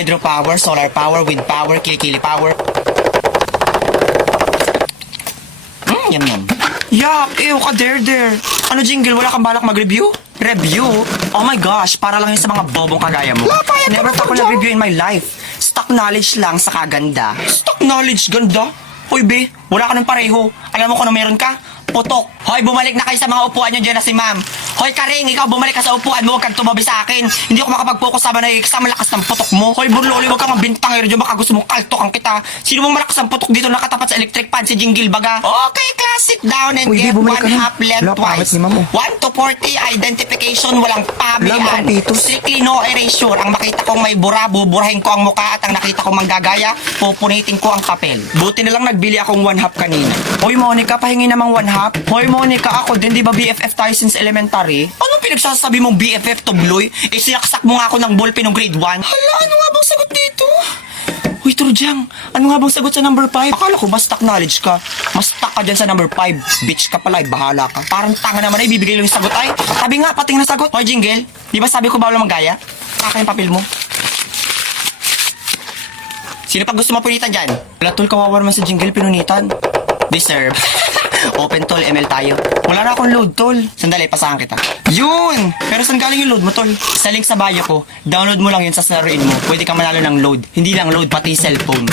Hydropower, solar power, wind power, kilikili power. Yum yum. Yuck, ew ka der. Ano jingle, wala kang balak mag-review? Review? Oh my gosh, para lang yun sa mga bobong kagaya mo. Never ako nag-review in my life. Stock knowledge lang sa kaganda. Stock knowledge, ganda? Hoy be, wala ka ng pareho. Alam mo kung ano meron ka? Putok. Hoy, bumalik na kayo sa mga upuan nyo dyan na si ma'am. Hoy, Karing, ikaw bumalik ka sa upuan mo, huwag kang tumabi sa akin. Hindi ako makapag-focus sa manay, sa malakas ng putok mo. Hoy, Burloli, huwag kang mabintang dyan, baka gusto mong kaltokan kita. Sino mong malakas ang putok dito nakatapat sa electric fan, si Jingle Baga? Okay, class, sit down and Uy, get bumalik one ka na. half left Wala, pangit twice. ni ma'am, oh. 1 to 40, identification, walang Wala, pabian. mukhang pitos. Strictly no erasure. Ang makita kong may bura, buburahin ko ang muka at ang nakita kong manggagaya, pupunitin ko ang papel. Buti na lang nagbili akong 1 half kanina. Hoy, Monica, pahingi namang 1 half. Hoy, Monica, ako din, di ba BFF tayo since elementary? Anong pinagsasabi mong BFF to Bloy? Sinaksak mo nga ako ng ballpen ng grade 1. Hala, ano nga bang sagot dito? Uy, Trujang, ano nga bang sagot sa number 5? Akala ko ba stock knowledge ka? Mas stuck ka dyan sa number 5. Bitch ka pala, bahala ka. Parang tanga naman ay bibigay lang yung sagot ay. Sabi nga, pating na sagot. Hoy, Jingle, di ba sabi ko bawal magaya? Kaka yung papel mo. Sino pag gusto mapunitan dyan? Wala tol, kawawa naman sa Jingle, pinunitan. Deserve. Open tol, ML tayo. Wala na akong load tol. Sandali, pasahan kita. Yun! Pero saan galing yung load mo tol? Sa link sa bio ko, download mo lang yun sa laruin mo. Pwede kang manalo ng load. Hindi lang load, pati cellphone.